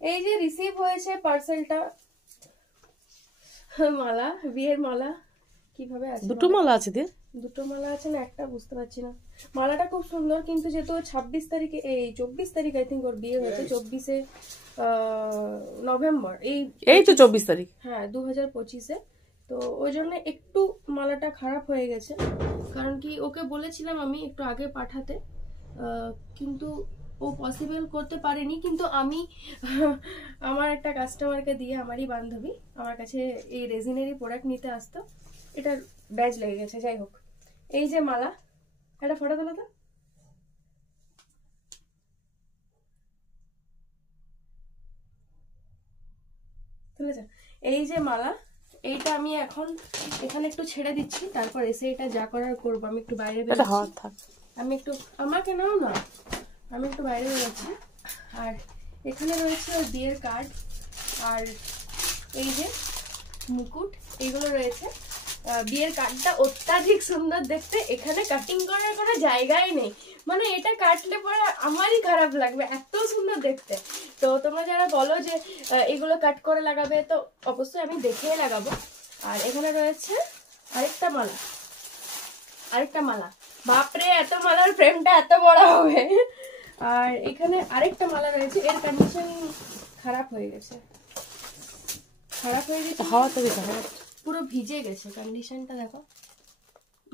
এই যে রিসিভ হয়েছে পার্সেলটা, মালা, বিয়ের মালা। কিভাবে আছে? দুটো মালা আছে দিয়ে? দুটো মালা আছে না একটা, বুঝতে পারছি না। মালাটা খুব সুন্দর, কিন্তু যেহেতু 26 তারিখে, এই 24 তারিখ আই থিঙ্ক ওর বিয়ে হয়েছে, 24 নভেম্বর, এই তো 24 তারিখ, হ্যাঁ 2025-এ। তো ওই জন্য একটু মালাটা খারাপ হয়ে গেছে, কারণ কি ওকে বলেছিলাম আমি একটু আগে পাঠাতে, কিন্তু ও পসিবল করতে পারেনি। কিন্তু আমি আমার একটা কাস্টমারকে দিয়ে, আমারই বান্ধবী আমার কাছে এই রেজিনেরই প্রোডাক্ট নিতে আসতো, এটার ব্যাজ লেগে গেছে। যাই হোক, এই যে মালা, একটা ফটো তোলো তো। তুলেছে? এই যে মালা, এইটা আমি এখন এখানে একটু ছেড়ে দিচ্ছি, তারপর এসে এটা যা করার করবো। আমি একটু বাইরে বেরোচ্ছি, আমি একটু, আমাকে নাও না, আমি একটু বাইরে বেরোচ্ছি। আর এখানে রয়েছে ওর বিয়ের কার্ড, আর এই যে মুকুট, এইগুলো রয়েছে। বিয়ের কার্ডটা অত্যাধিক সুন্দর দেখতে, এখানে কাটিং করার কোনো জায়গাই নেই, মানে এটা কাটলে পরে আমারই খারাপ লাগবে, এত সুন্দর দেখতে। তো তোমরা যারা বলো যে এগুলো কাট করে লাগাবে, তো অবশ্যই আমি দেখেই লাগাবো। আর এখানে রয়েছে আরেকটা মালা, আরেকটা মালা, বাপরে এত মালার ফ্রেমটা এত বড় হবে। আর এখানে আরেকটা মালা রয়েছে, এর কন্ডিশন খারাপ হয়ে গেছে, খারাপ হয়ে গেছে, হাওয়াতে পুরো ভিজে গেছে, কন্ডিশনটা দেখো,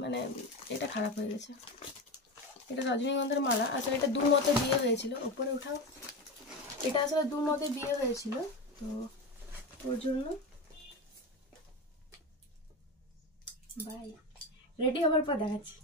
মানে এটা খারাপ হয়ে গেছে। এটা রজনীগন্ধার মালা, আসলে এটা দু মতে বিয়ে হয়েছিল, উপরে উঠাও, এটা আসলে দু মতে বিয়ে হয়েছিল, তো ওর জন্য। বাই, রেডি হবার পর দেখাচ্ছি।